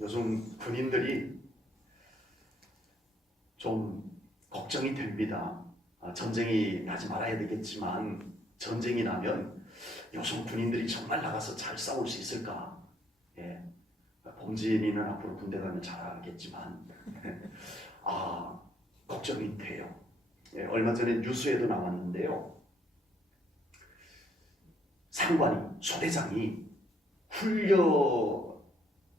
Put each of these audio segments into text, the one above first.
요즘 군인들이 좀 걱정이 됩니다. 전쟁이 나지 말아야 되겠지만 전쟁이 나면 요즘 군인들이 정말 나가서 잘 싸울 수 있을까? 예. 봉진이는 앞으로 군대 가면 잘 알겠지만 걱정이 돼요. 예, 얼마 전에 뉴스에도 나왔는데요. 상관이, 소대장이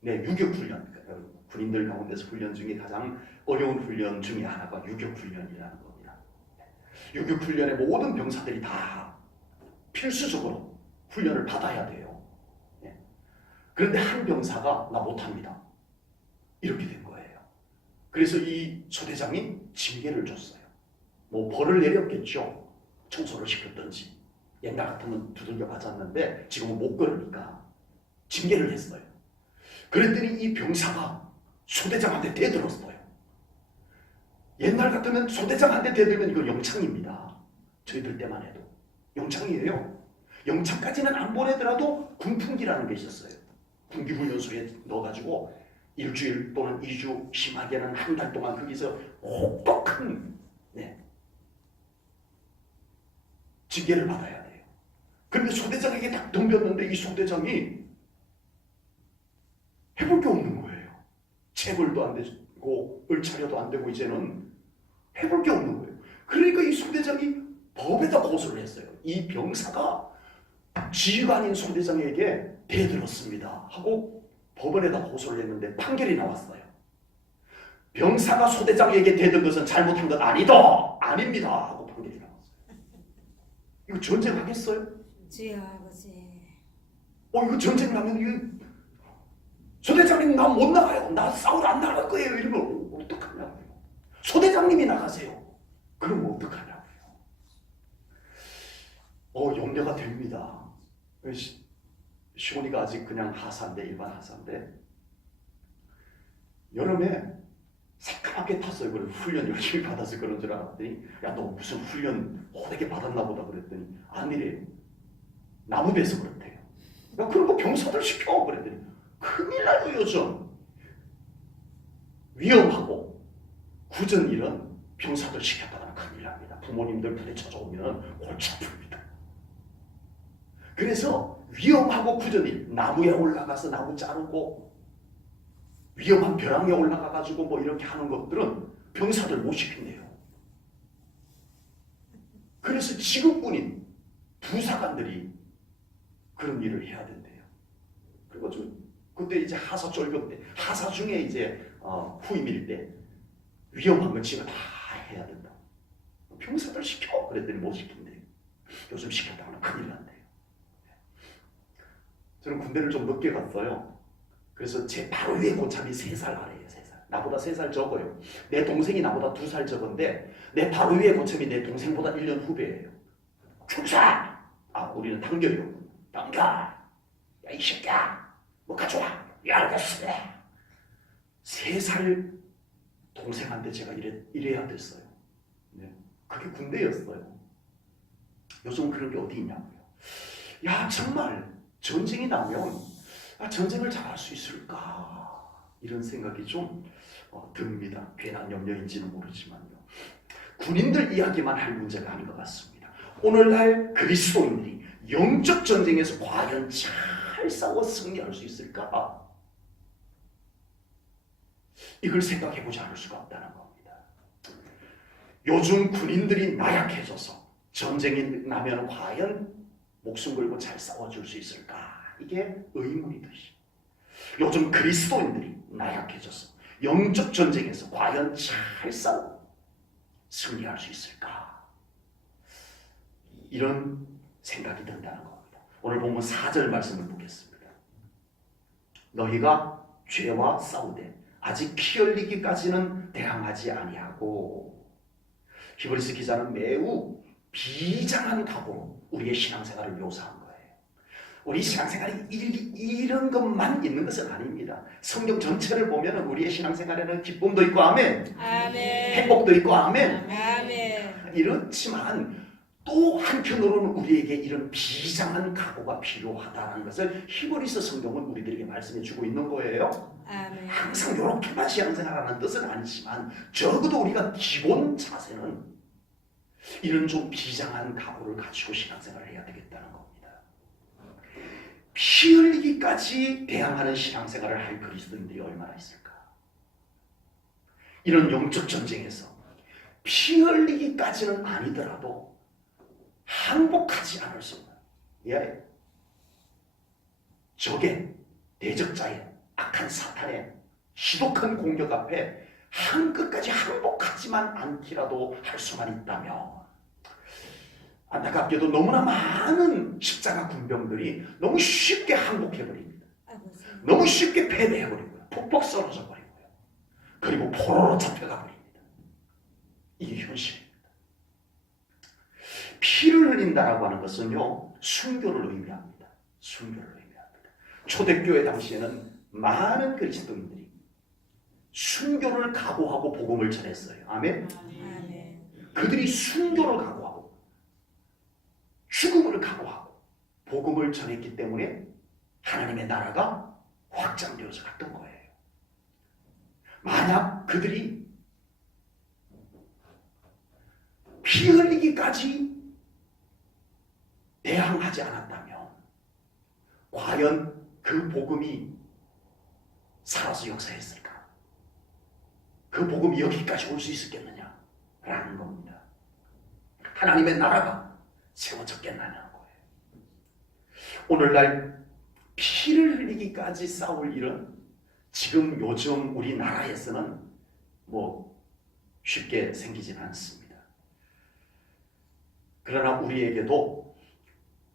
유격훈련, 군인들 가운데서 훈련 중에 가장 어려운 훈련 중에 하나가 유격훈련이라는 겁니다. 유격훈련의 모든 병사들이 다 필수적으로 훈련을 받아야 돼요. 그런데 한 병사가 나 못합니다. 이렇게 된 거예요. 그래서 이 소대장이 징계를 줬어요. 뭐 벌을 내렸겠죠. 청소를 시켰든지. 옛날 같으면 두들겨 맞았는데 지금은 못 그러니까 징계를 했어요. 그랬더니 이 병사가 소대장한테 대들었어요. 옛날 같으면 소대장한테 대들면 이거 영창입니다. 저희들 때만 해도 영창이에요. 영창까지는 안 보내더라도 군풍기라는 게 있었어요. 군기훈련소에 넣어가지고 일주일 또는 2주, 심하게는 한 달 동안 거기서 혹독한 징계를 받아야 돼요. 그런데 소대장에게 딱 덤볐는데 이 소대장이 해볼 게 없는 거예요. 체벌도 안 되고 을차려도 안 되고 이제는 해볼 게 없는 거예요. 그러니까 이 소대장이 법에다 고소를 했어요. 이 병사가 지휘관인 소대장에게 대들었습니다 하고 법원에다 고소를 했는데 판결이 나왔어요. 병사가 소대장에게 대든 것은 잘못한 것 아닙니다 하고 판결이 나왔어요. 이거 전쟁하겠어요? 주여 아버지. 이거 전쟁 나면 이거 소대장님 나 못 나가요. 나 싸우러 안 나갈 거예요. 이러면 어떡하냐고요. 소대장님이 나가세요. 그럼 어떡하냐고요. 염려가 됩니다. 시온이가 아직 그냥 하사인데, 일반 하사인데 여름에 새까맣게 탔어요. 그래 훈련 열심히 받아서 그런 줄 알았더니 야 너 무슨 훈련 호되게 받았나 보다 그랬더니 아니래요. 나무배에서 그렇대요. 야 그런 거 병사들 시켜 그랬더니 큰일 나요. 요즘 위험하고 굳은 일은 병사들 시켰다가는 큰일 납니다. 부모님들 부대 찾아오면 골치 아픕니다. 그래서 위험하고 굳은 일, 나무에 올라가서 나무 자르고 위험한 벼랑에 올라가가지고 뭐 이렇게 하는 것들은 병사들 못 시킨대요. 그래서 지급군인 부사관들이 그런 일을 해야 된대요. 그리고 그때 이제 하사 쫄병 때, 하사 중에 이제 후임일 때 위험한 건 지가 다 해야 된다. 병사들 시켜 그랬더니 못 시킨대요. 요즘 시켰다가는 큰일 난대요. 저는 군대를 좀 늦게 갔어요. 그래서 제 바로 위에 고참이 3살 아래예요. 3살. 나보다 3살 적어요. 내 동생이 나보다 2살 적은데 내 바로 위에 고참이 내 동생보다 1년 후배예요. 충사! 우리는 당겨요. 당겨! 야 이 새끼야! 뭐 가져와! 야 알겠어! 3살 동생한테 제가 이래야 됐어요. 그게 군대였어요. 요즘 그런 게 어디 있냐고요. 야 정말 전쟁이 나면 전쟁을 잘할 수 있을까 이런 생각이 좀 듭니다. 괜한 염려인지는 모르지만요. 군인들 이야기만 할 문제가 아닌 것 같습니다. 오늘날 그리스도인들이 영적 전쟁에서 과연 잘 싸워 승리할 수 있을까? 이걸 생각해보지 않을 수가 없다는 겁니다. 요즘 군인들이 나약해져서 전쟁이 나면 과연 목숨 걸고 잘 싸워줄 수 있을까? 이게 의문이듯이 요즘 그리스도인들이 나약해져서 영적 전쟁에서 과연 잘 싸워 승리할 수 있을까? 이런 생각이 든다는 겁니다. 오늘 보면 4절 말씀을 보겠습니다. 너희가 죄와 싸우되 아직 피 흘리기까지는 대항하지 아니하고. 히브리서 기자는 매우 비장한 각오로 우리의 신앙생활을 묘사한 거예요. 우리 신앙생활이 이런 것만 있는 것은 아닙니다. 성경 전체를 보면 우리의 신앙생활에는 기쁨도 있고 아멘. 아멘. 행복도 있고 아멘. 아멘. 이렇지만 또 한편으로는 우리에게 이런 비장한 각오가 필요하다는 것을 히브리서 성경은 우리들에게 말씀해 주고 있는 거예요. 아멘. 항상 이렇게만 신앙생활하는 뜻은 아니지만 적어도 우리가 기본 자세는 이런 좀 비장한 각오를 가지고 신앙생활을 해야 되겠다는 겁니다. 피 흘리기까지 대항하는 신앙생활을 할 그리스도인들이 얼마나 있을까? 이런 영적 전쟁에서 피 흘리기까지는 아니더라도 항복하지 않을 수 있는, 예, 적의 대적자의 악한 사탄의 지독한 공격 앞에 한 끝까지 항복하지만 않기라도 할 수만 있다면, 안타깝게도 너무나 많은 십자가 군병들이 너무 쉽게 항복해버립니다. 아버지. 너무 쉽게 패배해버리고요. 푹푹 썰어져 버리고요. 그리고 포로로 잡혀가 버립니다. 이게 현실입니다. 피를 흘린다라고 하는 것은요, 순교를 의미합니다. 순교를 의미합니다. 초대교회 당시에는 많은 그리스도인들이 순교를 각오하고 복음을 전했어요. 아멘. 아멘. 그들이 순교를 각오하고 죽음을 각오하고 복음을 전했기 때문에 하나님의 나라가 확장되어서 갔던 거예요. 만약 그들이 피 흘리기까지 대항하지 않았다면 과연 그 복음이 살아서 역사했을까? 그 복음이 여기까지 올 수 있었겠느냐라는 겁니다. 하나님의 나라가 세워졌겠냐는 거예요. 오늘날 피를 흘리기까지 싸울 일은 지금 요즘 우리나라에서는 쉽게 생기진 않습니다. 그러나 우리에게도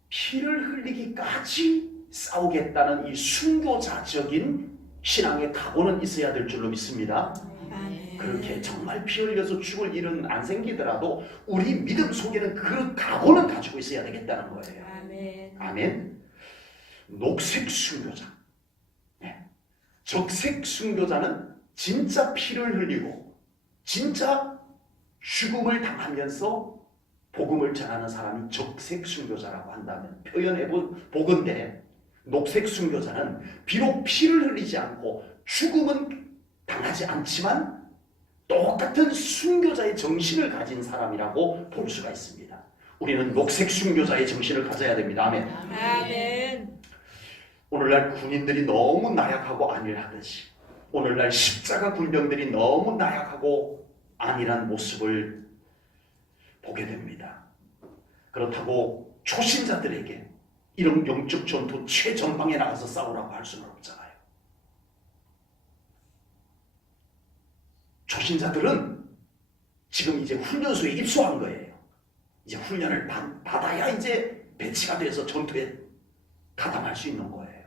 피를 흘리기까지 싸우겠다는 이 순교자적인 신앙의 각오는 있어야 될 줄로 믿습니다. 아멘. 그렇게 정말 피 흘려서 죽을 일은 안 생기더라도 우리 믿음 속에는 그 각오는 가지고 있어야 되겠다는 거예요. 아멘. 아멘. 녹색 순교자, 적색 순교자는 진짜 피를 흘리고 진짜 죽음을 당하면서 복음을 전하는 사람이 적색 순교자라고 한다면 표현해 보건대, 녹색 순교자는 비록 피를 흘리지 않고 죽음은 당하지 않지만 똑같은 순교자의 정신을 가진 사람이라고 볼 수가 있습니다. 우리는 녹색 순교자의 정신을 가져야 됩니다. 아멘. 아멘. 오늘날 군인들이 너무 나약하고 안일하듯이 오늘날 십자가 군병들이 너무 나약하고 안일한 모습을 보게 됩니다. 그렇다고 초신자들에게 이런 영적 전투 최전방에 나가서 싸우라고 할 수는 없잖아요. 초신자들은 지금 이제 훈련소에 입소한 거예요. 이제 훈련을 받아야 이제 배치가 돼서 전투에 가담할 수 있는 거예요.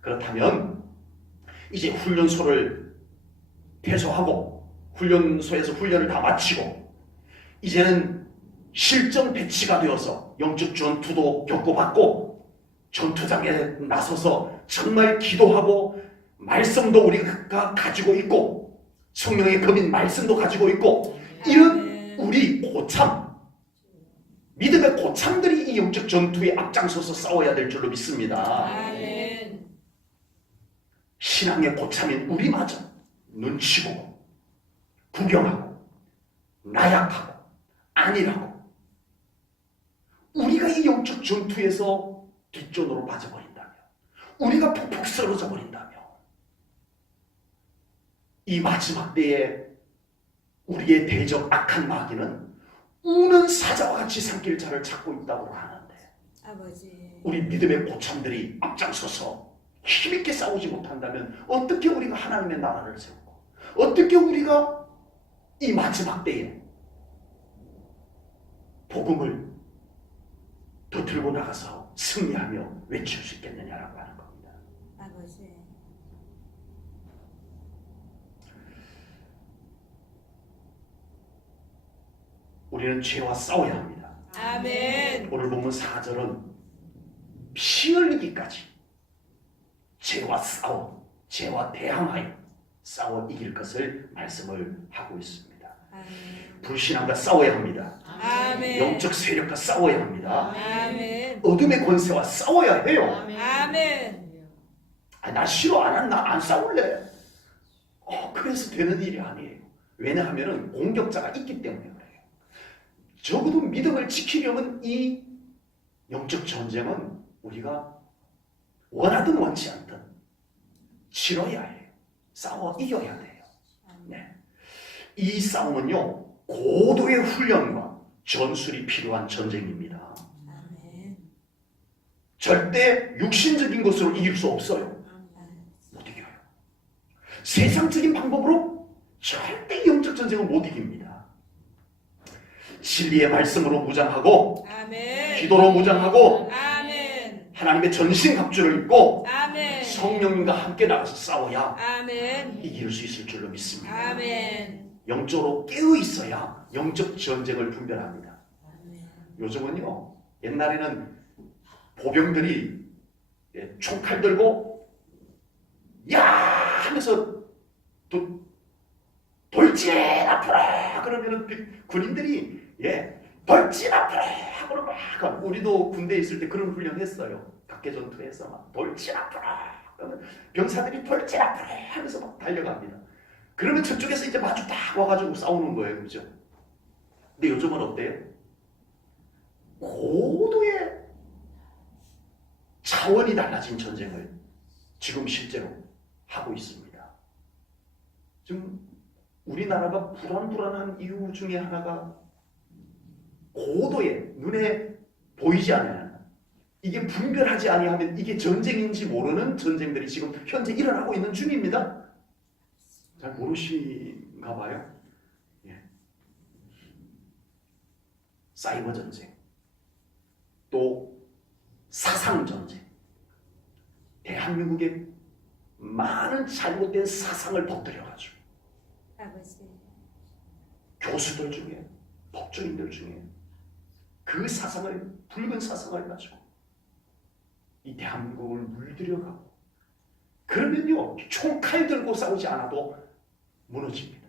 그렇다면 이제 훈련소를 퇴소하고 훈련소에서 훈련을 다 마치고 이제는 실전 배치가 되어서 영적 전투도 겪어봤고 전투장에 나서서 정말 기도하고 말씀도 우리가 가지고 있고 성령의 검인 말씀도 가지고 있고 이런 우리 고참, 믿음의 고참들이 이 영적 전투에 앞장서서 싸워야 될 줄로 믿습니다. 아멘. 신앙의 고참인 우리마저 눈치 보고 구경하고 나약하고 안일하고 우리가 이 영적 전투에서 뒷전으로 빠져버린다면 우리가 푹푹 쓰러져 버린다면 이 마지막 때에 우리의 대적 악한 마귀는 우는 사자와 같이 산길 자를 찾고 있다고 하는데 아버지. 우리 믿음의 고참들이 앞장서서 힘있게 싸우지 못한다면 어떻게 우리가 하나님의 나라를 세우고 어떻게 우리가 이 마지막 때에 복음을 더 들고 나가서 승리하며 외칠 수 있겠느냐라고 하는 겁니다. 아버지. 우리는 죄와 싸워야 합니다. 아멘. 오늘 본문 4절은 피 흘리기까지 죄와 싸워, 죄와 대항하여 싸워 이길 것을 말씀을 하고 있습니다. 아멘. 불신앙과 싸워야 합니다. 아멘. 영적 세력과 싸워야 합니다. 아멘. 어둠의 권세와 싸워야 해요. 아멘. 나 싫어, 안 싸울래. 그래서 되는 일이 아니에요. 왜냐하면 공격자가 있기 때문에 그래요. 적어도 믿음을 지키려면 이 영적 전쟁은 우리가 원하든 원치 않든 치러야 해요. 싸워 이겨야 돼요. 네. 이 싸움은요, 고도의 훈련과 전술이 필요한 전쟁입니다. 아멘. 절대 육신적인 것으로 이길 수 없어요. 못 이겨요. 세상적인 방법으로 절대 영적 전쟁을 못 이깁니다. 진리의 말씀으로 무장하고, 아멘. 기도로 무장하고, 아멘. 하나님의 전신갑주를 입고 아멘. 성령님과 함께 나가서 싸워야 아멘. 이길 수 있을 줄로 믿습니다. 아멘. 영적으로 깨어 있어야 영적 전쟁을 분별합니다. 아멘. 요즘은요, 옛날에는 보병들이 총칼 들고 야 하면서 돌진 앞으로 그러면은 군인들이 돌진 앞으로 하고 막 우리도 군대에 있을 때 그런 훈련 했어요. 각계 전투에서 막 돌진 앞으로 그러면 병사들이 돌진 앞으로 하면서 막 달려갑니다. 그러면 저쪽에서 이제 마주 딱 와가지고 싸우는 거예요, 그죠? 근데 요즘은 어때요? 고도의 차원이 달라진 전쟁을 지금 실제로 하고 있습니다. 지금 우리나라가 불안한 이유 중에 하나가 고도의 눈에 보이지 않아요. 이게 분별하지 아니하면 이게 전쟁인지 모르는 전쟁들이 지금 현재 일어나고 있는 중입니다. 잘 모르신가 봐요. 사이버 전쟁, 또 사상 전쟁. 대한민국의 많은 잘못된 사상을 퍼뜨려가지고 아버지. 교수들 중에, 법조인들 중에 그 사상을, 붉은 사상을 가지고 이 대한민국을 물들여가고, 그러면요, 총칼 들고 싸우지 않아도 무너집니다.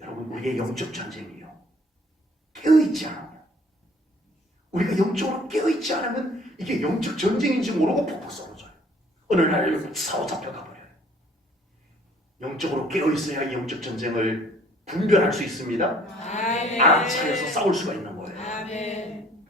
여러분, 우리의 영적 전쟁이요, 깨어있지 않으면, 우리가 영적으로 깨어있지 않으면 이게 영적 전쟁인지 모르고 푹푹 썰어져요. 어느 날 사로잡혀가 버려요. 영적으로 깨어있어야 이 영적 전쟁을 분별할 수 있습니다. 아멘. 알아차려서 싸울 수가 있는 거예요. 아멘.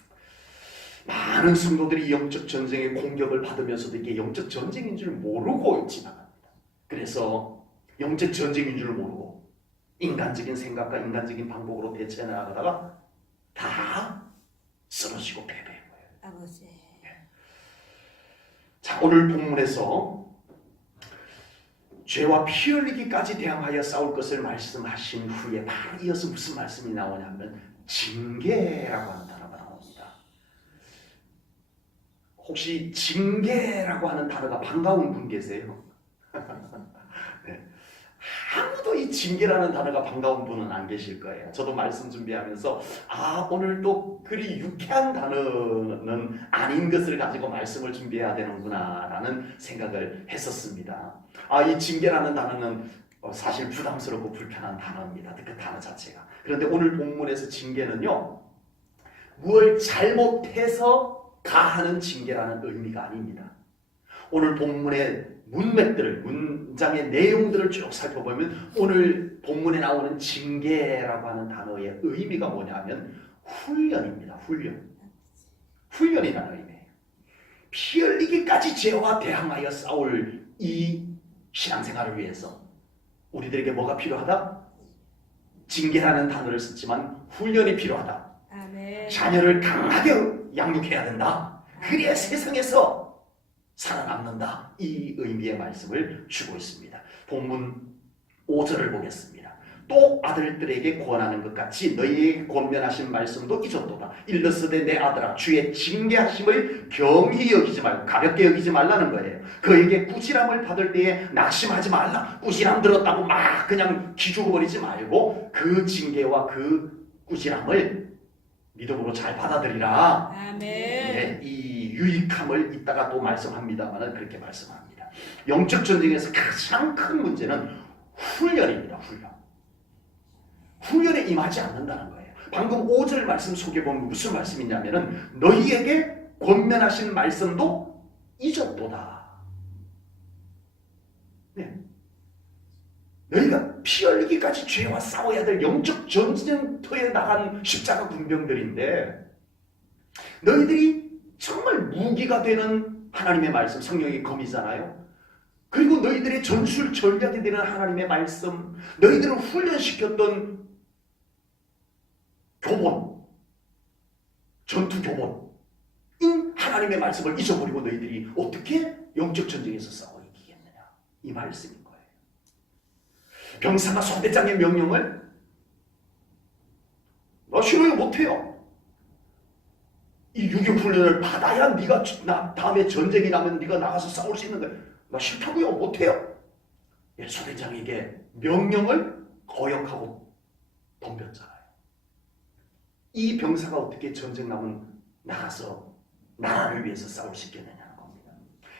많은 성도들이 영적 전쟁의 공격을 받으면서도 이게 영적 전쟁인 줄 모르고 지나갑니다. 그래서 영적 전쟁인 줄 모르고 인간적인 생각과 인간적인 방법으로 대처해 나가다가 다 쓰러지고 패배한 거예요. 아버지. 자, 오늘 본문에서 죄와 피 흘리기까지 대항하여 싸울 것을 말씀하신 후에 바로 이어서 무슨 말씀이 나오냐면 징계라고 하는 단어가 나옵니다. 혹시 징계라고 하는 단어가 반가운 분 계세요? 네. 아무도 이 징계라는 단어가 반가운 분은 안 계실 거예요. 저도 말씀 준비하면서 오늘 또 그리 유쾌한 단어는 아닌 것을 가지고 말씀을 준비해야 되는구나 라는 생각을 했었습니다. 이 징계라는 단어는 사실 부담스럽고 불편한 단어입니다. 그 단어 자체가. 그런데 오늘 본문에서 징계는요, 무엇을 잘못해서 가하는 징계라는 의미가 아닙니다. 오늘 본문의 문맥들을, 문장의 내용들을 쭉 살펴보면 오늘 본문에 나오는 징계라고 하는 단어의 의미가 뭐냐면 훈련입니다. 훈련이라는 의미예요. 피 흘리기까지 죄와 대항하여 싸울 이 신앙생활을 위해서 우리들에게 뭐가 필요하다? 징계라는 단어를 썼지만 훈련이 필요하다. 아멘. 자녀를 강하게 양육해야 된다. 그래야 세상에서 살아남는다. 이 의미의 말씀을 주고 있습니다. 본문 5절을 보겠습니다. 또 아들들에게 권하는 것 같이 너희에게 권면하신 말씀도 잊었도다. 일러스되 내 아들아, 주의 징계하심을 경히 여기지 말고 가볍게 여기지 말라는 거예요. 그에게 꾸지람을 받을 때에 낙심하지 말라. 꾸지람 들었다고 막 그냥 기죽어버리지 말고 그 징계와 그 꾸지람을 믿음으로 잘 받아들이라. 아멘. 네, 이 유익함을 이따가 또 말씀합니다만 그렇게 말씀합니다. 영적 전쟁에서 가장 큰 문제는 훈련입니다. 훈련에 임하지 않는다는 거예요. 방금 5절 말씀 속에 보면 무슨 말씀이냐면은 너희에게 권면하신 말씀도 잊었도다. 네. 너희가 피 흘리기까지 죄와 싸워야 될 영적 전쟁터에 나간 십자가 군병들인데 너희들이 정말 무기가 되는 하나님의 말씀, 성령의 검이잖아요. 그리고 너희들의 전술 전략이 되는 하나님의 말씀, 너희들을 훈련시켰던 교본, 전투 교본인 하나님의 말씀을 잊어버리고 너희들이 어떻게 영적 전쟁에서 싸워 이기겠느냐, 이 말씀인 거예요. 병사가 소대장의 명령을 나 싫어요, 못해요. 이 유교훈련을 받아야 네가 다음에 전쟁이 나면 네가 나가서 싸울 수 있는 거야. 나 싫다고요, 못해요. 예, 소대장에게 명령을 거역하고 덤볐잖아요. 이 병사가 어떻게 전쟁 나면 나가서 나라를 위해서 싸울 수 있겠느냐는 겁니다.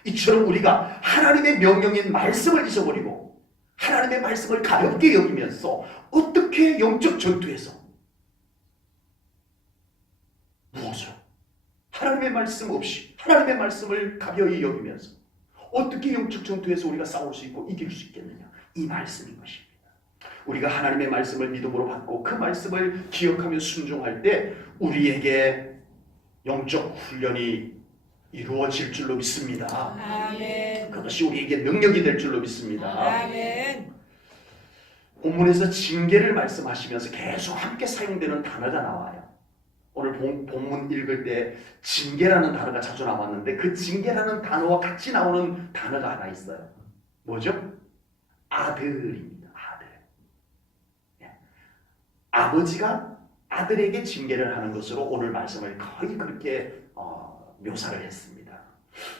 이처럼 우리가 하나님의 명령인 말씀을 잊어버리고 하나님의 말씀을 가볍게 여기면서 어떻게 영적 전투에서 무엇으로? 하나님의 말씀 없이 하나님의 말씀을 가벼이 여기면서 어떻게 영적 전투에서 우리가 싸울 수 있고 이길 수 있겠느냐, 이 말씀인 것입니다. 우리가 하나님의 말씀을 믿음으로 받고 그 말씀을 기억하며 순종할 때 우리에게 영적 훈련이 이루어질 줄로 믿습니다. 아멘. 그것이 우리에게 능력이 될 줄로 믿습니다. 아멘. 본문에서 징계를 말씀하시면서 계속 함께 사용되는 단어가 나와요. 오늘 본문 읽을 때 징계라는 단어가 자주 나왔는데 그 징계라는 단어와 같이 나오는 단어가 하나 있어요. 뭐죠? 아들입니다. 아들. 예. 아버지가 아들에게 징계를 하는 것으로 오늘 말씀을 거의 그렇게 묘사를 했습니다.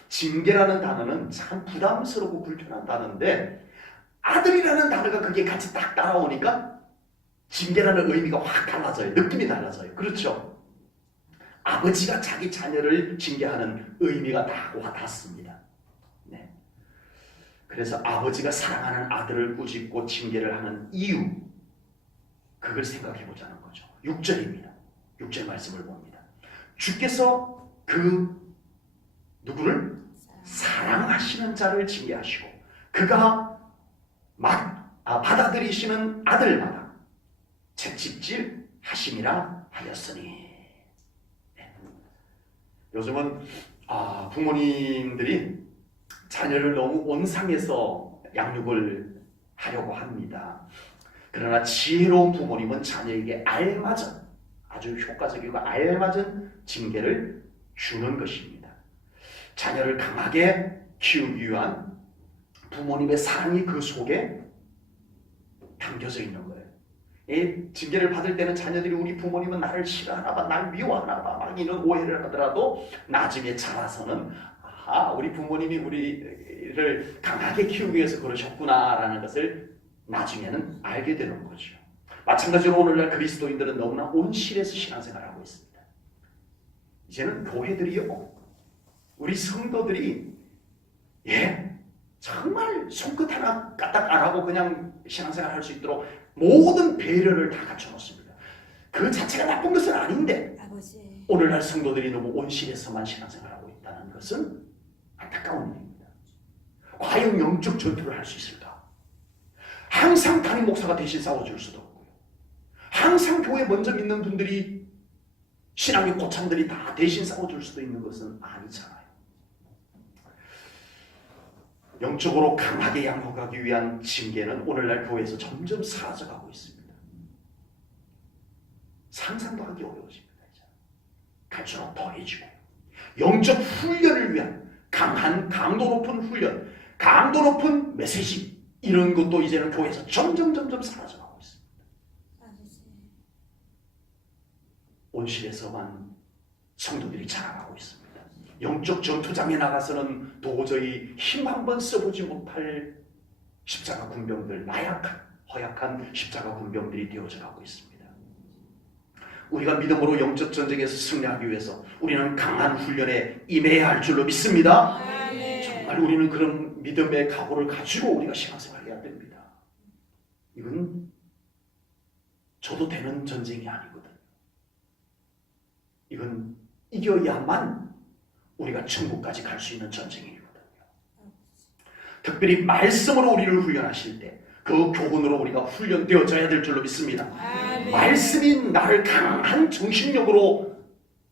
징계라는 단어는 참 부담스럽고 불편한 단어인데 아들이라는 단어가 그게 같이 딱 따라오니까 징계라는 의미가 확 달라져요. 느낌이 달라져요. 그렇죠? 아버지가 자기 자녀를 징계하는 의미가 다 같습니다. 네. 그래서 아버지가 사랑하는 아들을 꾸짖고 징계를 하는 이유, 그걸 생각해 보자는 거죠. 6절입니다. 6절 말씀을 봅니다. 주께서 그 누구를? 사랑하시는 자를 징계하시고 그가 받아들이시는 아들마다 채찍질 하심이라 하였으니. 네. 요즘은 부모님들이 자녀를 너무 온상해서 양육을 하려고 합니다. 그러나 지혜로운 부모님은 자녀에게 알맞은, 아주 효과적이고 알맞은 징계를 주는 것입니다. 자녀를 강하게 키우기 위한 부모님의 사랑이 그 속에 담겨져 있는 거예요. 이 징계를 받을 때는 자녀들이 우리 부모님은 나를 싫어하나 봐, 날 미워하나 봐, 막 이런 오해를 하더라도 나중에 자라서는 우리 부모님이 우리를 강하게 키우기 위해서 그러셨구나라는 것을 나중에는 알게 되는 거죠. 마찬가지로 오늘날 그리스도인들은 너무나 온실에서 신앙생활을 하고 있습니다. 이제는 교회들이요, 우리 성도들이 정말 손끝 하나 까딱 안 하고 그냥 신앙생활 할 수 있도록 모든 배려를 다 갖춰놓습니다. 그 자체가 나쁜 것은 아닌데 아버지. 오늘날 성도들이 너무 온실에서만 신앙생활하고 있다는 것은 안타까운 일입니다. 과연 영적 전투를 할 수 있을까? 항상 담임 목사가 대신 싸워줄 수도 없고요. 항상 교회 먼저 믿는 분들이, 신앙의 고참들이 다 대신 싸워줄 수도 있는 것은 아니잖아요. 영적으로 강하게 양육하기 위한 징계는 오늘날 교회에서 점점 사라져가고 있습니다. 상상도 하기 어려워집니다. 갈수록 더해지고 영적 훈련을 위한 강한, 강도 높은 훈련, 강도 높은 메시지, 이런 것도 이제는 교회에서 점점 사라져가고 있습니다. 아버지. 온실에서만 성도들이 자라가고 있습니다. 영적 전투장에 나가서는 도저히 힘 한번 써보지 못할 십자가 군병들, 나약한, 허약한 십자가 군병들이 되어져 가고 있습니다. 우리가 믿음으로 영적 전쟁에서 승리하기 위해서 우리는 강한 훈련에 임해야 할 줄로 믿습니다. 아멘. 정말 우리는 그런 믿음의 각오를 가지고 우리가 신앙생활을 해야 됩니다. 이건 줘도 되는 전쟁이 아니거든. 이건 이겨야만 우리가 천국까지 갈 수 있는 전쟁이거든요. 특별히 말씀으로 우리를 훈련하실 때 그 교훈으로 우리가 훈련되어져야 될 줄로 믿습니다. 아멘. 말씀이 나를 강한 정신력으로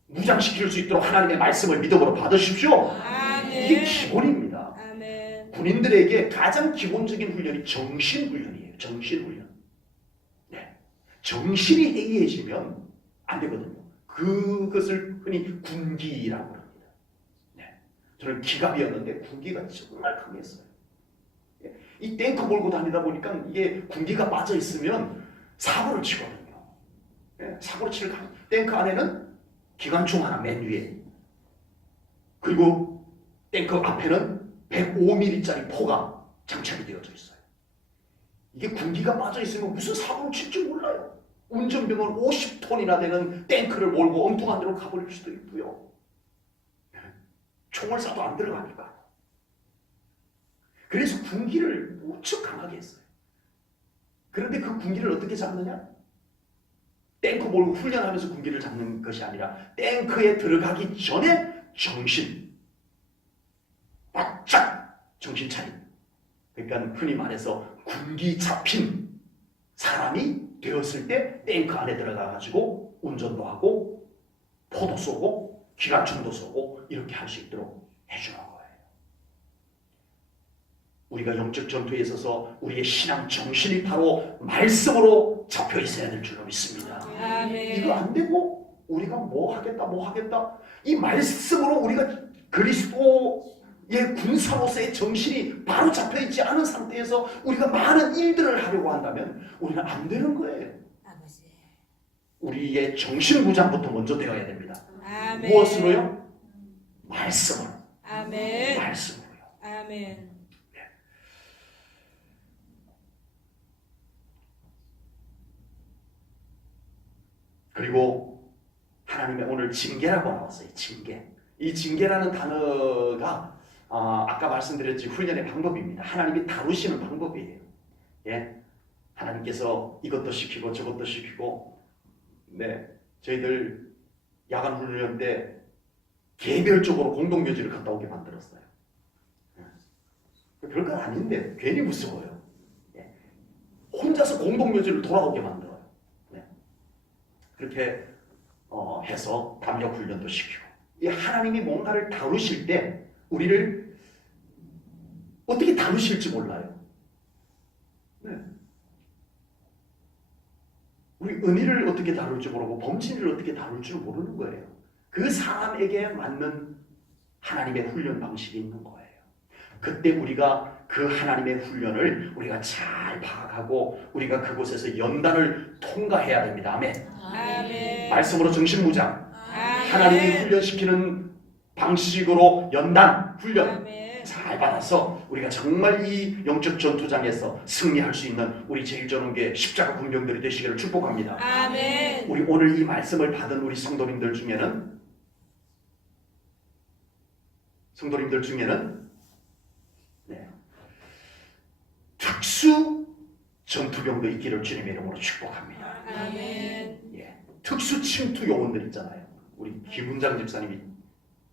무장시킬 수 있도록 하나님의 말씀을 믿음으로 받으십시오. 아멘. 이게 기본입니다. 아멘. 군인들에게 가장 기본적인 훈련이 정신훈련이에요. 정신훈련. 네. 정신이 해이해지면 안 되거든요. 그것을 흔히 군기라고 합니다. 네. 저는 기갑이었는데 군기가 정말 강했어요. 이 탱크 몰고 다니다 보니까 이게 군기가 빠져 있으면 사고를 치거든요. 네. 사고를 치는 탱크 안에는 기관총 하나 맨 위에, 그리고 탱크 앞에는 105mm짜리 포가 장착이 되어져 있어요. 이게 군기가 빠져 있으면 무슨 사고를 칠지 몰라요. 운전병은 50톤이나 되는 탱크를 몰고 엉뚱한 데로 가버릴 수도 있고요. 총을 쏴도 안 들어가니까. 그래서 군기를 무척 강하게 했어요. 그런데 그 군기를 어떻게 잡느냐? 탱크 몰고 훈련하면서 군기를 잡는 것이 아니라 탱크에 들어가기 전에 정신, 바짝 정신 차림. 그러니까 흔히 말해서 군기 잡힌 사람이 되었을 때 탱크 안에 들어가가지고 운전도 하고 포도 쏘고 기관총도 쏘고 이렇게 할 수 있도록 해주는 거예요. 우리가 영적 전투에 있어서 우리의 신앙 정신이 바로 말씀으로 잡혀 있어야 될 줄로 믿습니다. 아멘. 이거 안 되고 우리가 뭐 하겠다 이 말씀으로 우리가 그리스도의 군사로서의 정신이 바로 잡혀 있지 않은 상태에서 우리가 많은 일들을 하려고 한다면 우리는 안 되는 거예요. 아버지. 우리의 정신무장부터 먼저 되어야 됩니다. 아멘. 무엇으로요? 말씀으로. 아멘. 말씀으로요. 아멘. 그리고 하나님의 오늘 징계라고 나왔어요. 징계. 이 징계라는 단어가 아까 말씀드렸지 훈련의 방법입니다. 하나님이 다루시는 방법이에요. 예, 하나님께서 이것도 시키고 저것도 시키고, 네, 저희들 야간 훈련 때 개별적으로 공동묘지를 갔다 오게 만들었어요. 별거 아닌데 괜히 무서워요. 예, 혼자서 공동묘지를 돌아오게 만들어요. 네. 그렇게 해서 담력 훈련도 시키고, 이 하나님이 뭔가를 다루실 때 우리를 어떻게 다루실지 몰라요. 네. 우리 은희를 어떻게 다룰지 모르고 범진이를 어떻게 다룰지 모르는 거예요. 그 사람에게 맞는 하나님의 훈련 방식이 있는 거예요. 그때 우리가 그 하나님의 훈련을 우리가 잘 파악하고 우리가 그곳에서 연단을 통과해야 됩니다. 아멘. 아멘. 말씀으로 정신무장, 아멘. 하나님이 훈련시키는 방식으로 연단, 훈련 아멘. 잘 받아서 우리가 정말 이 영적 전투장에서 승리할 수 있는 우리 제일전원교회 십자가 군병들이 되시기를 축복합니다. 아멘. 우리 오늘 이 말씀을 받은 우리 성도님들 중에는 네, 특수 전투병도 있기를 주님의 이름으로 축복합니다. 아멘. 예, 특수 침투 요원들 있잖아요. 우리 김훈장 집사님이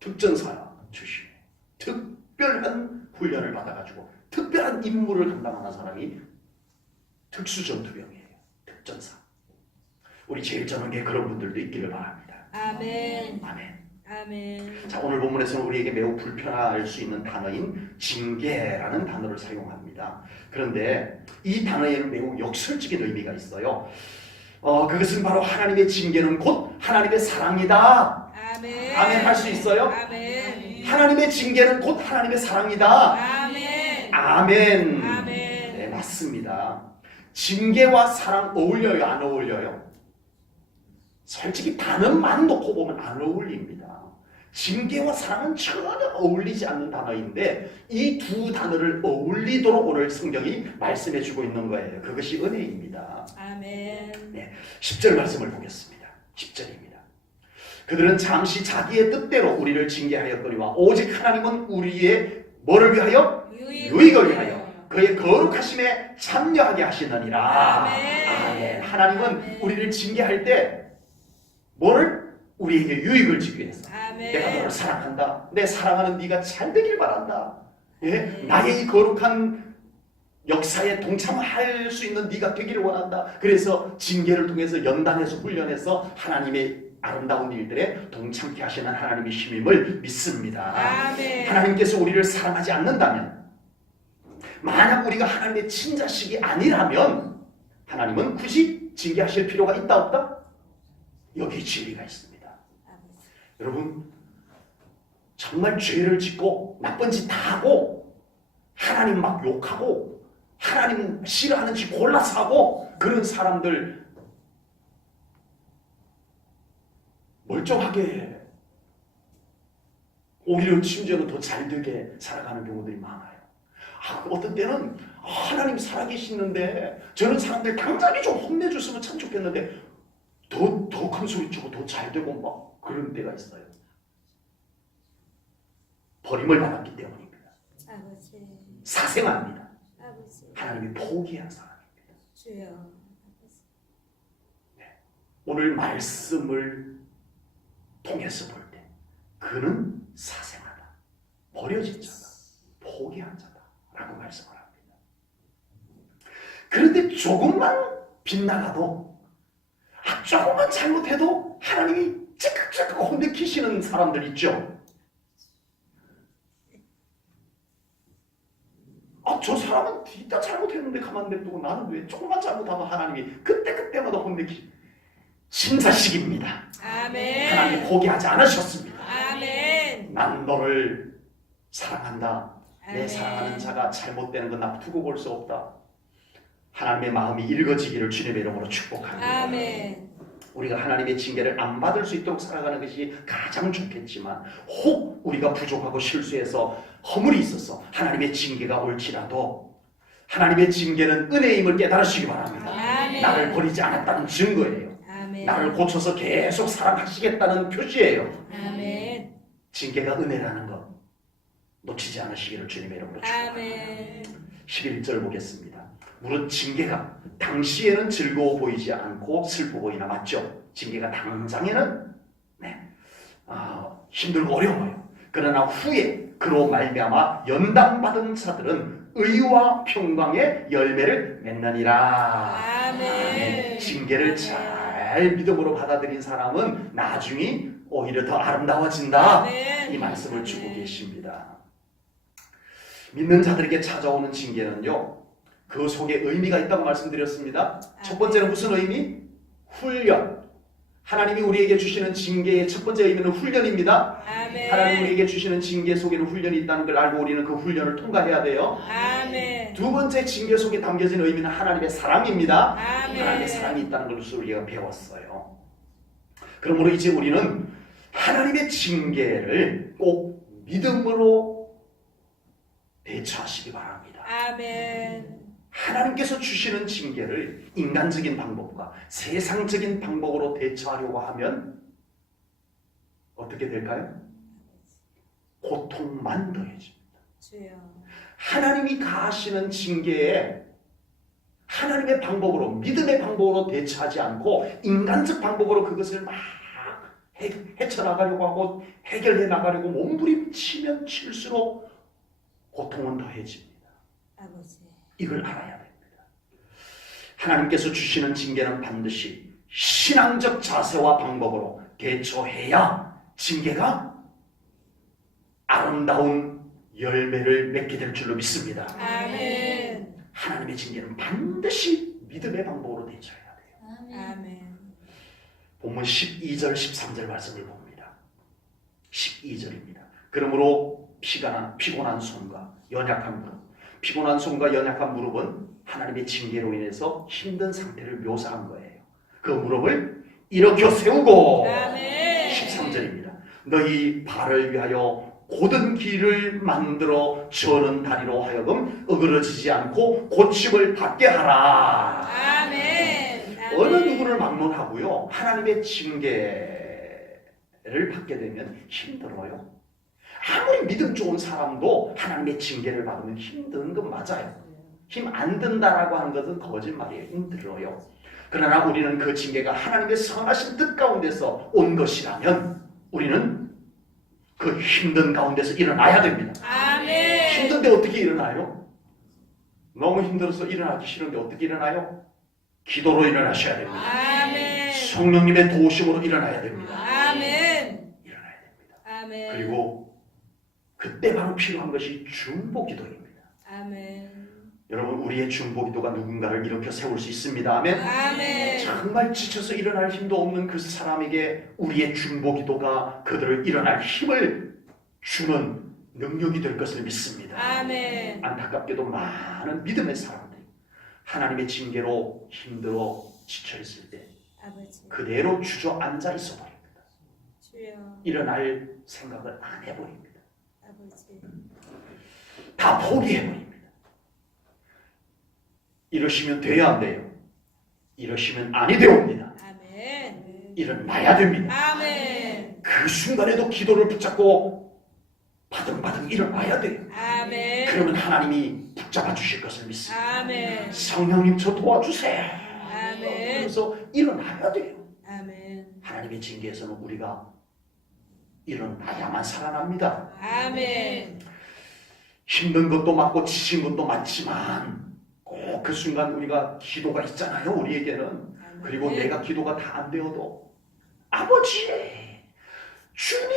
특전사 출신이에요. 특별한 훈련을 받아가지고 특별한 임무를 감당하는 사람이 특수 전투병이에요. 특전사. 우리 제일전원교회 그런 분들도 있기를 바랍니다. 아멘. 아멘. 아멘. 자, 오늘 본문에서는 우리에게 매우 불편할 수 있는 단어인 징계라는 단어를 사용합니다. 그런데 이 단어에는 매우 역설적인 의미가 있어요. 그것은 바로 하나님의 징계는 곧 하나님의 사랑이다. 아멘. 아멘 할 수 있어요? 아멘. 하나님의 징계는 곧 하나님의 사랑이다. 아멘. 아멘. 아멘. 네, 맞습니다. 징계와 사랑 어울려요, 안 어울려요? 솔직히 단어만 놓고 보면 안 어울립니다. 징계와 사랑은 전혀 어울리지 않는 단어인데 이 두 단어를 어울리도록 오늘 성경이 말씀해 주고 있는 거예요. 그것이 은혜입니다. 아멘. 네, 10절 말씀을 보겠습니다. 10절입니다. 그들은 잠시 자기의 뜻대로 우리를 징계하였거니와 오직 하나님은 우리의 뭐를 위하여? 유익을 위하여 그의 거룩하심에 참여하게 하시느니라. 아멘. 아멘. 하나님은 아멘. 우리를 징계할 때 뭐를? 우리에게 유익을 주기 위해서. 아멘. 내가 너를 사랑한다. 내 사랑하는 네가 잘 되길 바란다. 예? 나의 이 거룩한 역사에 동참할 수 있는 네가 되기를 원한다. 그래서 징계를 통해서 연단해서 훈련해서 하나님의 아름다운 일들에 동참케 하시는 하나님의 힘임을 믿습니다. 아멘. 하나님께서 우리를 사랑하지 않는다면, 만약 우리가 하나님의 친자식이 아니라면 하나님은 굳이 징계하실 필요가 있다 없다? 여기 진리가 있습니다. 여러분, 정말 죄를 짓고 나쁜 짓 다 하고 하나님 막 욕하고 하나님 싫어하는 짓 골라서 하고 그런 사람들 멀쩡하게, 오히려 심지어는 더 잘되게 살아가는 경우들이 많아요. 어떤 때는 하나님 살아계시는데 저런 사람들 당장에 좀 혼내줬으면 참 좋겠는데 더 큰 소리 치고 더 잘되고 막 그런 때가 있어요. 버림을 받았기 때문입니다. 아버지. 사생아입니다. 아버지. 하나님이 포기한 사람입니다. 주여. 오늘 말씀을 통해서 볼 때 그는 사생아다, 버려진 자다, 포기한 자다 라고 말씀을 합니다. 그런데 조금만 빗나가도, 조금만 잘못해도 하나님이 찌깍찌깍 혼내키시는 사람들 있죠. 저 사람은 진짜 잘못했는데 가만 냅두고 나는 왜 조금만 잘못하면 하나님이 그때마다 혼내키. 친자식입니다. 아멘. 하나님 포기하지 않으셨습니다. 아멘. 난 너를 사랑한다. 내 아멘. 사랑하는 자가 잘못되는 건 나 두고 볼 수 없다. 하나님의 마음이 읽어지기를 주님의 이름으로 축복합니다. 아멘. 우리가 하나님의 징계를 안 받을 수 있도록 살아가는 것이 가장 좋겠지만, 혹 우리가 부족하고 실수해서 허물이 있어서 하나님의 징계가 올지라도 하나님의 징계는 은혜임을 깨달으시기 바랍니다. 아멘. 나를 버리지 않았다는 증거예요. 아멘. 나를 고쳐서 계속 사랑하시겠다는 표시예요. 아멘. 징계가 은혜라는 것 놓치지 않으시기를 주님의 이름으로 축복합니다. 아멘. 11절 보겠습니다. 무릇 징계가 당시에는 즐거워 보이지 않고 슬퍼 보이나, 맞죠? 징계가 당장에는 힘들고 어려워요. 그러나 후에 그로 말미암아 연단받은 자들은 의와 평강의 열매를 맺느니라. 아멘. 징계를 잘 믿음으로 받아들인 사람은 나중에 오히려 더 아름다워진다. 아멘. 이 말씀을 주고 계십니다. 믿는 자들에게 찾아오는 징계는요, 그 속에 의미가 있다고 말씀드렸습니다. 첫 번째는 무슨 의미? 훈련. 하나님이 우리에게 주시는 징계의 첫 번째 의미는 훈련입니다. 아멘. 하나님이 우리에게 주시는 징계 속에는 훈련이 있다는 걸 알고 우리는 그 훈련을 통과해야 돼요. 아멘. 두 번째 징계 속에 담겨진 의미는 하나님의 사랑입니다. 아멘. 하나님의 사랑이 있다는 것을 우리가 배웠어요. 그러므로 이제 우리는 하나님의 징계를 꼭 믿음으로 대처하시기 바랍니다. 아멘. 하나님께서 주시는 징계를 인간적인 방법과 세상적인 방법으로 대처하려고 하면 어떻게 될까요? 고통만 더해집니다. 주여. 하나님이 가하시는 징계에 하나님의 방법으로, 믿음의 방법으로 대처하지 않고 인간적 방법으로 그것을 막 헤쳐나가려고 하고 해결해 나가려고 몸부림치면 칠수록 고통은 더해집니다. 아버지. 이걸 알아야 됩니다. 하나님께서 주시는 징계는 반드시 신앙적 자세와 방법으로 대처해야 징계가 아름다운 열매를 맺게 될 줄로 믿습니다. 아멘. 하나님의 징계는 반드시 믿음의 방법으로 대처해야 돼요. 아멘. 본문 12절 13절 말씀을 봅니다. 12절입니다. 그러므로 피곤한 손과 연약한 무릎, 피곤한 손과 연약한 무릎은 하나님의 징계로 인해서 힘든 상태를 묘사한 거예요. 그 무릎을 일으켜 세우고, 아멘. 13절입니다. 너희 발을 위하여 곧은 길을 만들어 저는 다리로 하여금 어그러지지 않고 고침을 받게 하라. 아멘. 어느 누구를 막론하고요, 하나님의 징계를 받게 되면 힘들어요. 아무리 믿음 좋은 사람도 하나님의 징계를 받으면 힘든 건 맞아요. 힘 안 든다라고 하는 것은 거짓말이에요. 힘들어요. 그러나 우리는 그 징계가 하나님의 선하신 뜻 가운데서 온 것이라면 우리는 그 힘든 가운데서 일어나야 됩니다. 아멘. 힘든데 어떻게 일어나요? 너무 힘들어서 일어나기 싫은데 어떻게 일어나요? 기도로 일어나셔야 됩니다. 아멘. 성령님의 도우심으로 일어나야 됩니다. 아멘. 일어나야 됩니다. 아멘. 그리고 그때 바로 필요한 것이 중보기도입니다. 아멘. 여러분, 우리의 중보기도가 누군가를 일으켜 세울 수 있습니다. 아멘. 아멘. 정말 지쳐서 일어날 힘도 없는 그 사람에게 우리의 중보기도가 그들을 일어날 힘을 주는 능력이 될 것을 믿습니다. 아멘. 안타깝게도 많은 믿음의 사람들이 하나님의 징계로 힘들어 지쳐 있을 때 아버지. 그대로 주저앉아 있어 버립니다. 주여. 일어날 생각을 안 해버립니다. 아버지. 다 포기해버립니다. 이러시면 돼야 안 돼요. 이러시면 아니 되옵니다. 아멘. 일어나야 됩니다. 아멘. 그 순간에도 기도를 붙잡고 바등바등 일어나야 돼요. 아멘. 그러면 하나님이 붙잡아 주실 것을 믿습니다. 아멘. 성령님 저 도와주세요. 아멘. 그래서 일어나야 돼요. 아멘. 하나님의 징계에서는 우리가 일어나야만 살아납니다. 아멘. 힘든 것도 맞고 지친 것도 맞지만 꼭 그 순간 우리가 기도가 있잖아요. 우리에게는. 그리고 내가 기도가 다 안 되어도 아버지, 주님,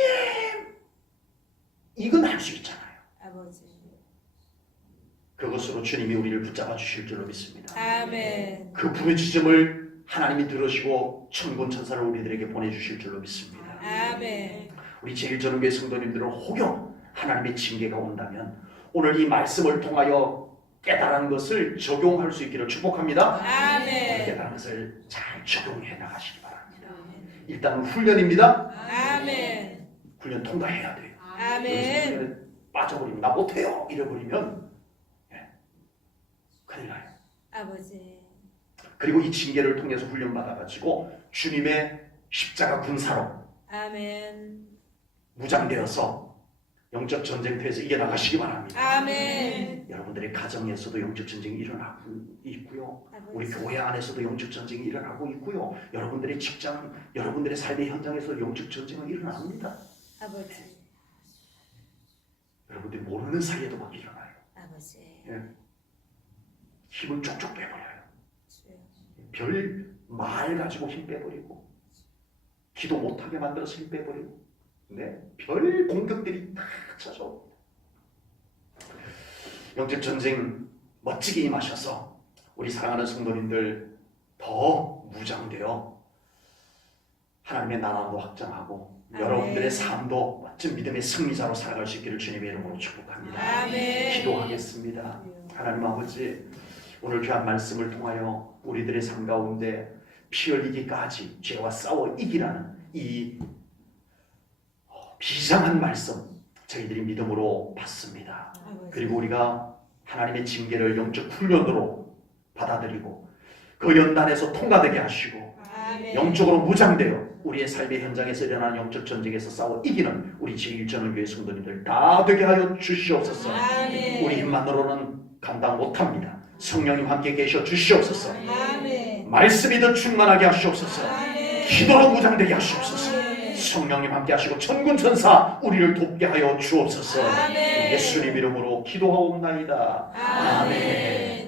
이건 할 수 있잖아요. 아버지. 그것으로 주님이 우리를 붙잡아 주실 줄로 믿습니다. 아멘. 그 부르짖음을 하나님이 들으시고 천군 천사를 우리들에게 보내주실 줄로 믿습니다. 아멘. 우리 제일전교회 성도님들은 혹여 하나님의 징계가 온다면 오늘 이 말씀을 통하여 깨달은 것을 적용할 수 있기를 축복합니다. 아멘. 깨달은 것을 잘 적용해 나가시기 바랍니다. 일단 훈련입니다. 아멘. 훈련 통과해야 돼요. 여기서 아멘. 훈련에 빠져버리면 나 못해요 이래버리면 큰일 나요. 아버지. 그리고 이 징계를 통해서 훈련받아가지고 주님의 십자가 군사로 아멘. 무장되어서 영적 전쟁터에서 이겨나가시기 바랍니다. 아멘. 여러분들의 가정에서도 영적 전쟁이 일어나고 있고요. 우리 아버지. 교회 안에서도 영적 전쟁이 일어나고 있고요. 여러분들의 직장, 여러분들의 삶의 현장에서 영적 전쟁은 일어납니다. 아버지. 여러분들이 모르는 사이에도 막 일어나요. 아버지. 힘을 쪽쪽 빼버려요. 주여. 별 말 가지고 힘 빼버리고 기도 못하게 만들어서 힘 빼버리고 별 공격들이 다 찾아옵니다. 영적 전쟁 멋지게 임하셔서 우리 사랑하는 성도님들 더 무장되어 하나님의 나라도 확장하고 아멘. 여러분들의 삶도 멋진 믿음의 승리자로 살아갈 수 있기를 주님의 이름으로 축복합니다. 아멘. 기도하겠습니다. 하나님 아버지, 오늘 귀한 말씀을 통하여 우리들의 삶 가운데 피 흘리기까지 죄와 싸워 이기라는 이 비장한 말씀 저희들이 믿음으로 받습니다. 그리고 우리가 하나님의 징계를 영적 훈련으로 받아들이고 그 연단에서 통과되게 하시고 아멘. 영적으로 무장되어 우리의 삶의 현장에서 일어나는 영적 전쟁에서 싸워 이기는 우리 제1전원교회 성도님들 다 되게 하여 주시옵소서. 아멘. 우리 힘만으로는 감당 못합니다. 성령님 함께 계셔 주시옵소서. 아멘. 말씀이 더 충만하게 하시옵소서. 아멘. 기도로 무장되게 하시옵소서. 아멘. 성령님 함께 하시고 천군 천사 우리를 돕게 하여 주옵소서. 아멘. 예수님 이름으로 기도하옵나이다. 아멘.